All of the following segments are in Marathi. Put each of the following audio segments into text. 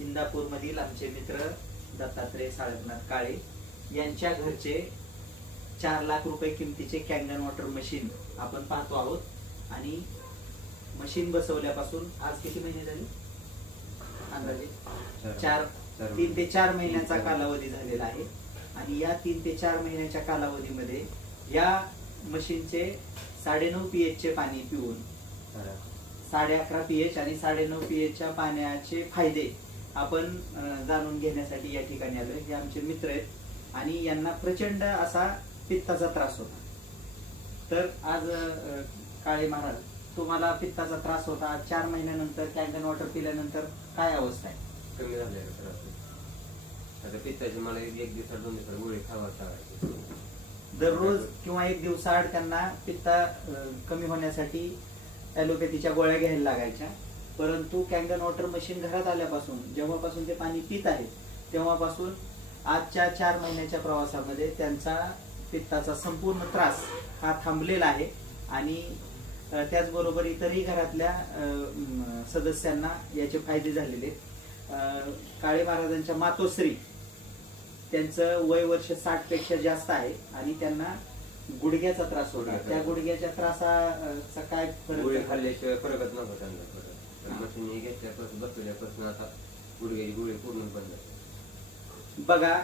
इंदापूरमधील आमचे मित्र दत्तात्रय साळपनाथ काळे यांच्या घरचे 4 लाख रुपये किमतीचे कॅंगन वॉटर मशीन आपण पाहतो आहोत। आणि मशीन बसवल्यापासून आज किती महिने झाले अंदाजे 3 ते 4 महिन्याचा कालावधी झालेला आहे। आणि या 3 ते 4 महिन्याच्या कालावधीमध्ये या मशीनचे 9.5 pH चे पाणी पिऊन 11.5 pH आणि 9.5 pH च्या पाण्याचे फायदे आपण जाणून घेण्यासाठी या ठिकाणी आलो। हे आमचे मित्र आहेत आणि यांना प्रचंड असा पित्ताचा त्रास होता। तर आज काळे महाराज, तुम्हाला पित्ताचा त्रास होता, आज 4 महिन्यानंतर कॅंगन वॉटर पिल्यानंतर काय अवस्था आहे? कमी झाले त्रास। आता पित्ताची मला 1 दिवसात 2 दिवसात गोळी खावा दररोज किंवा 1 दिवसाआड त्यांना पित्ता कमी होण्यासाठी ॲलोपॅथीच्या गोळ्या घ्यायला लागायच्या। परंतु कॅंगन वॉटर मशीन घरात आल्यापासून, जेव्हापासून ते पाणी पित आहेत तेव्हापासून आजच्या 4 महिन्याच्या प्रवासामध्ये त्यांचा पित्ताचा संपूर्ण त्रास हा थांबलेला आहे। आणि त्याचबरोबर इतरही घरातल्या सदस्यांना याचे फायदे झालेले। काळे महाराजांच्या मातोश्री, त्यांचं वय वर्ष 60 पेक्षा जास्त आहे आणि त्यांना गुडघ्याचा त्रास होता। त्या गुडघ्याच्या त्रासाचा काय गोळी फरक? खाल्ल्याशिवाय फरकच नव्हता त्यांना। मशीन घेतल्यापासून बसवल्यापासून आता गुडघ्याची गोळी पूर्ण बंद। बघा,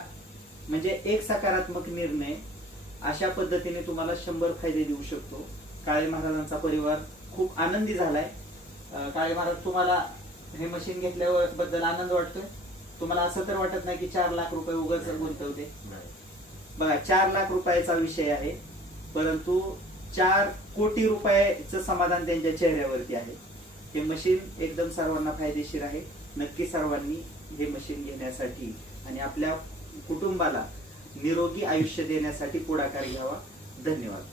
म्हणजे एक सकारात्मक निर्णय अशा पद्धतीने तुम्हाला 100 फायदे देऊ शकतो। काळे महाराजांचा परिवार खूप आनंदी झालाय। काळे महाराज, तुम्हाला हे मशीन घेतल्याबद्दल आनंद वाटतोय? तुम्हाला असं तर वाटत नाही की 4 लाख रुपये उगाच गुंतवते? बघा, 4 लाख रुपयाचा विषय आहे, परंतु 4 कोटी रुपयाचं समाधान त्यांच्या चेहऱ्यावरती आहे। हे मशीन एकदम सर्वांना फायदेशीर आहे। नक्की सर्वांनी हे मशीन घेण्यासाठी आणि आपल्या कुटुंबाला निरोगी आयुष्य देण्यासाठी पुढाकार घ्यावा। धन्यवाद।